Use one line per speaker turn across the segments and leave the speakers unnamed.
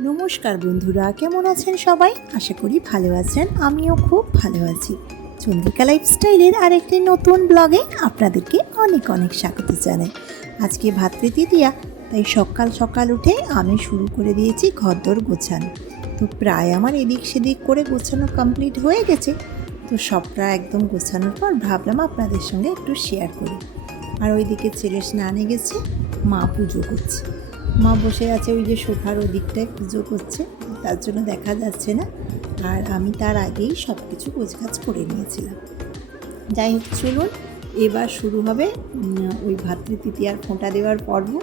নমস্কার বন্ধুরা, কেমন আছেন সবাই? আশা করি ভালো আছেন, আমিও খুব ভালো আছি। চন্দ্রিকা লাইফস্টাইলের আরেকটি নতুন ব্লগে আপনাদেরকে অনেক অনেক স্বাগত জানাই। আজকে ভাতৃতীয়া তাই সকাল সকাল উঠে আমি শুরু করে দিয়েছি ঘরদোর গোছানো। তো প্রায় আমার এদিক সেদিক করে গোছানো কমপ্লিট হয়ে গেছে। তো সবটা একদম গোছানোর পর ভাবলাম আপনাদের সঙ্গে একটু শেয়ার করি। আর ওইদিকে ছেলে স্নানে গেছে, মা পুজো করছে। মা বসে আছে ওই যে সোফার ওদিকটায় পুজো করছে তার জন্য দেখা যাচ্ছে না। আর আমি তার আগেই সব কিছু গোছগাছ করে নিয়েছিলাম। যাই হোক চলুন এবার শুরু হবে ওই ভাতৃতৃতীয়ার ফোঁটা দেওয়ার পর্ব।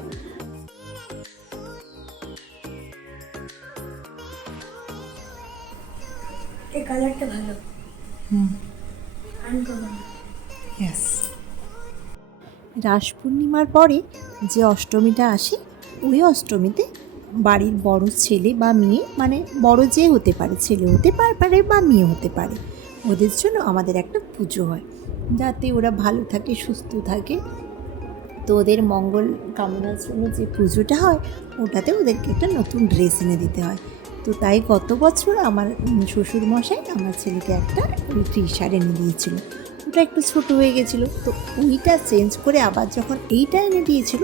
এই কালারটা ভালো।
হুম। রাস পূর্ণিমার পরে যে অষ্টমীটা আসে ওই অষ্টমীতে বাড়ির বড় ছেলে বা মেয়ে মানে বড় যে হতে পারে, ছেলে হতে পারে বা মেয়ে হতে পারে, ওদের জন্য আমাদের একটা পুজো হয়। যাতে ওরা ভালো থাকে, সুস্থ থাকে। তো ওদের মঙ্গল কামনার জন্য যে পুজোটা হয়, ওটাতে ওদেরকে একটা নতুন ড্রেস এনে দিতে হয়। তো তাই গত বছর আমার শ্বশুর মশাই আমার ছেলেকে একটা টি শার্ট এনে দিয়েছিল। ওটা একটু ছোট হয়ে গেছিল, তো ওইটা চেঞ্জ করে আবার যখন এইটা এনে দিয়েছিল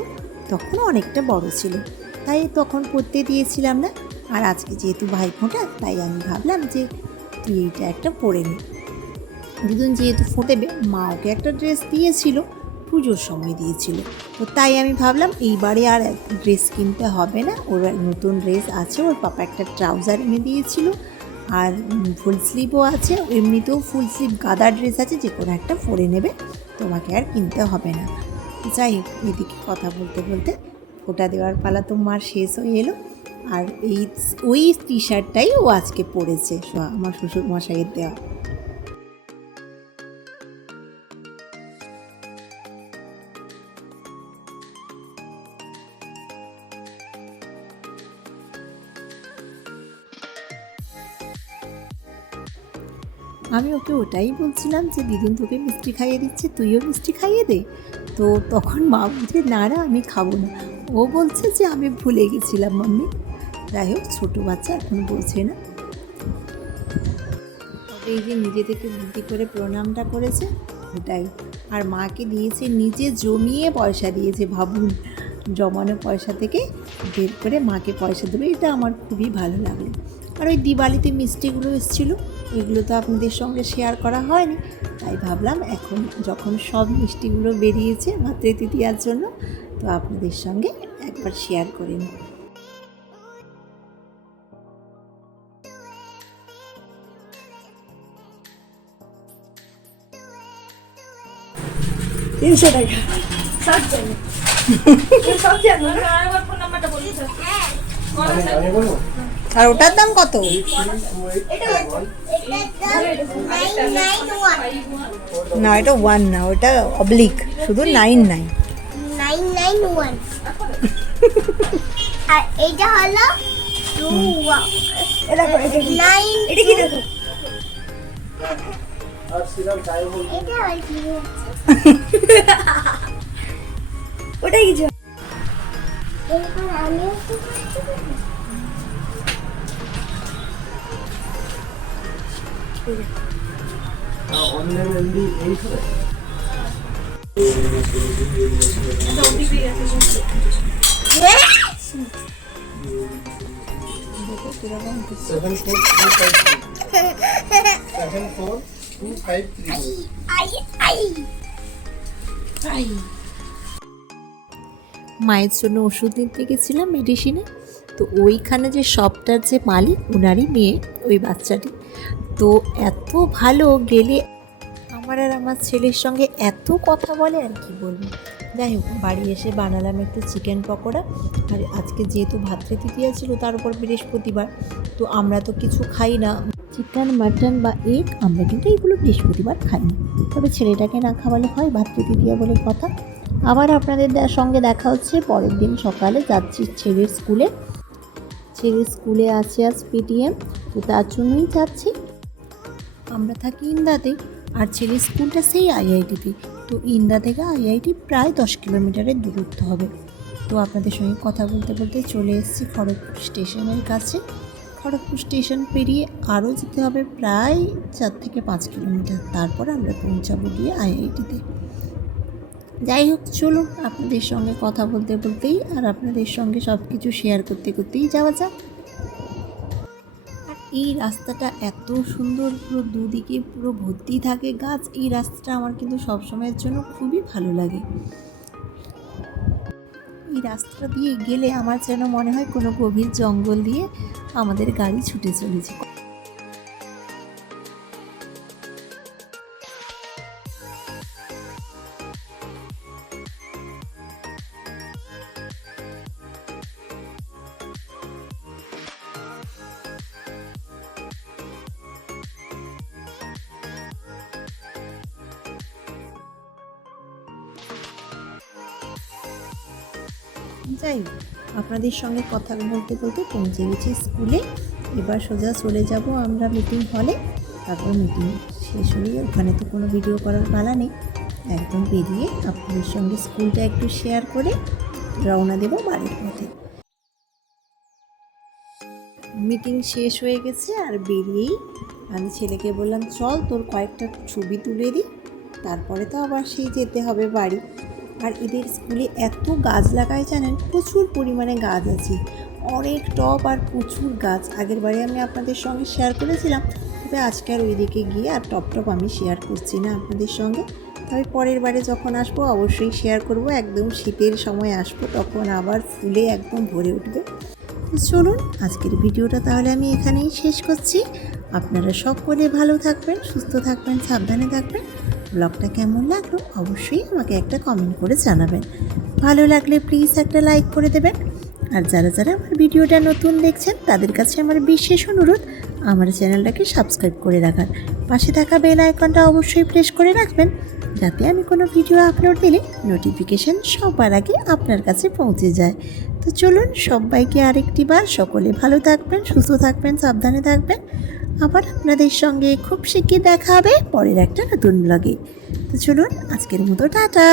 তখন অনেকটা বড় ছিল। তাই তখন পরতে দিয়েছিলাম না। আর আজকে যেহেতু ভাই ফোঁটা, তাই আমি ভাবলাম যে তুই এইটা একটা পরে নি দুদিন যেহেতু ফোটেবে, মা ওকে একটা ড্রেস দিয়েছিল, পুজোর সময় দিয়েছিল। তো তাই আমি ভাবলাম এইবারে আর ড্রেস কিনতে হবে না। ওর নতুন ড্রেস আছে, ওর পাপা একটা ট্রাউজার এনে দিয়েছিল। আর ফুল স্লিভও আছে, এমনিতেও ফুল স্লিভ গাদা ড্রেস আছে, যে কোনো একটা পরে নেবে। তোমাকে আর কিনতে হবে না। যাই হোক, এদিকে কথা বলতে বলতে ওটা দেওয়ার পালা তো মার শেষ হয়ে এলো। আর এই, ওই টি শার্টটাই ও আজকে পরেছে আমার শ্বশুর মশাইয়ের দেওয়া। আমি ওকে ওটাই বলছিলাম যে দিদুন তোকে মিষ্টি খাইয়ে দিচ্ছে, তুইও মিষ্টি খাইয়ে দে। তো তখন মা বলছে, না না আমি খাব না। ও বলছে যে, আমি ভুলে গেছিলাম মাম্মি। যাই হোক, ছোটো বাচ্চা, এখন বলছে না। তবে এই যে নিজে থেকে বুদ্ধি করে প্রণামটা করেছে, ওটাই। আর মাকে দিয়েছে, নিজে জমিয়ে পয়সা দিয়েছে, ভাবুন। জমানো পয়সা থেকে বের করে মাকে পয়সা দেবে, এটা আমার খুবই ভালো লাগল। আর ওই দিওয়ালিতে মিষ্টিগুলো এসেছিল। ওইগুলো তো আপনাদের সঙ্গে শেয়ার করা হয়নি। তাই ভাবলাম এখন যখন সব মিষ্টিগুলো বেরিয়েছে মাতৃতৃতীয়ার জন্য তো আপনাদের সঙ্গে একবার শেয়ার করে নিই।
তিনশো টাকা। সব জানি। সব জানো না
আর ওটার দাম কত? না এটা ওয়ান না ওটা অবলিক শুধু নাইন নাইন
আর এইটা হলো
এটা এটা কি? এটা দেখো?
এটা
ওটাই কিছু
এরপর আমিও
মায়ের জন্য ওষুধ নিতে গেছিলাম মেডিসিনে তো ওইখানে যে শপটার যে মালিক ওনারই মেয়ে, ওই বাচ্চাটি। তো এত ভালো গেলে আমার আর আমার ছেলের সঙ্গে এত কথা বলে আর কি বলব? যাই হোক, বাড়ি এসে বানালাম একটু চিকেন পকোড়া। আর আজকে যেহেতু ভাতৃতৃতীয়া ছিল তার উপর বৃহস্পতিবার। তো আমরা তো কিছু খাই না। চিকেন, মাটন বা এগ আমরা কিন্তু এগুলো বৃহস্পতিবার খাই না। তবে ছেলেটাকে না খাওয়ালে হয় ভাতৃতৃতীয়া বলে কথা। আবার আপনাদের সঙ্গে দেখা হচ্ছে, পরের দিন সকালে যাচ্ছি ছেলের স্কুলে। ছেলের স্কুলে আছে আজ পিটিএম তো তার জন্যই যাচ্ছি। আমরা থাকি ইন্দাতে, আর ছেলের স্কুলটা সেই আইআইটিতে। তো ইন্দা থেকে আইআইটি প্রায় দশ কিলোমিটারের দূরত্ব হবে। তো আপনাদের সঙ্গে কথা বলতে বলতে চলে এসেছি খড়গপুর স্টেশনের কাছে। খড়গপুর স্টেশন পেরিয়ে আরও যেতে হবে প্রায় চার থেকে পাঁচ কিলোমিটার। তারপর আমরা পৌঁছাবো গিয়ে আইআইটিতে। যাই হোক, চলুন আপনাদের সঙ্গে কথা বলতে বলতেই আর আপনাদের সঙ্গে সব কিছু শেয়ার করতে করতেই যাওয়া যাক। এই রাস্তাটা এত সুন্দর, পুরো দুদিকে পুরো ভর্তি থাকে। গাছ, এই রাস্তাটা আমার কিন্তু সবসময়ের জন্য খুবই ভালো লাগে। এই রাস্তাটা দিয়ে গেলে আমার যেন মনে হয় কোনো গভীর জঙ্গল দিয়ে আমাদের গাড়ি ছুটে চলেছে যাই হোক, আপনাদের সঙ্গে কথা বলতে বলতে পৌঁছে গেছি স্কুলে। এবার সোজা চলে যাব আমরা মিটিং হলে তারপর মিটিং শেষ হয়ে ওখানে তো কোনো ভিডিও করার পালা নেই। একদম বেরিয়ে আপনাদের সঙ্গে স্কুলটা একটু শেয়ার করে রওনা দেব বাড়ির পথে। মিটিং শেষ হয়ে গেছে আর বেরিয়েই আমি ছেলেকে বললাম, চল তোর কয়েকটা ছবি তুলে দিই। তারপরে তো আবার সেই যেতে হবে বাড়ি। আর এদের স্কুলে এত গাছ লাগায় জানেন? প্রচুর পরিমাণে গাছ আছে। অনেক টব আর প্রচুর গাছ। আগের বারে আমি আপনাদের সঙ্গে শেয়ার করেছিলাম। তবে আজকে আর ওইদিকে গিয়ে আর টপ টপ আমি শেয়ার করছি না আপনাদের সঙ্গে। তবে পরের বারে যখন আসব অবশ্যই শেয়ার করব। একদম শীতের সময় আসব, তখন আবার ফুলে একদম ভরে উঠবে। চলুন, আজকের ভিডিওটা তাহলে আমি এখানেই শেষ করছি। আপনারা সকলে ভালো থাকবেন, সুস্থ থাকবেন, সাবধানে থাকবেন। ব্লগটা কেমন লাগল অবশ্যই আমাকে একটা কমেন্ট করে জানাবেন। ভালো লাগলে প্লিজ একটা লাইক করে দেবেন। আর যারা যারা আমার ভিডিওটা নতুন দেখছেন, তাদের কাছে আমার বিশেষ অনুরোধ, আমার চ্যানেলটাকে সাবস্ক্রাইব করে রাখার। পাশে থাকা বেল আইকনটা অবশ্যই প্রেস করে রাখবেন, যাতে আমি কোনো ভিডিও আপলোড দিলে নোটিফিকেশান সবার আগে আপনার কাছে পৌঁছে যায়। তো চলুন সবাইকে আরেকটি বার সকলে ভালো থাকবেন, সুস্থ থাকবেন, সাবধানে থাকবেন। আবার আপনাদের সঙ্গে খুব শিগগির দেখা হবে পরের একটা নতুন ব্লগে তো চলুন, আজকের মতো টাটা।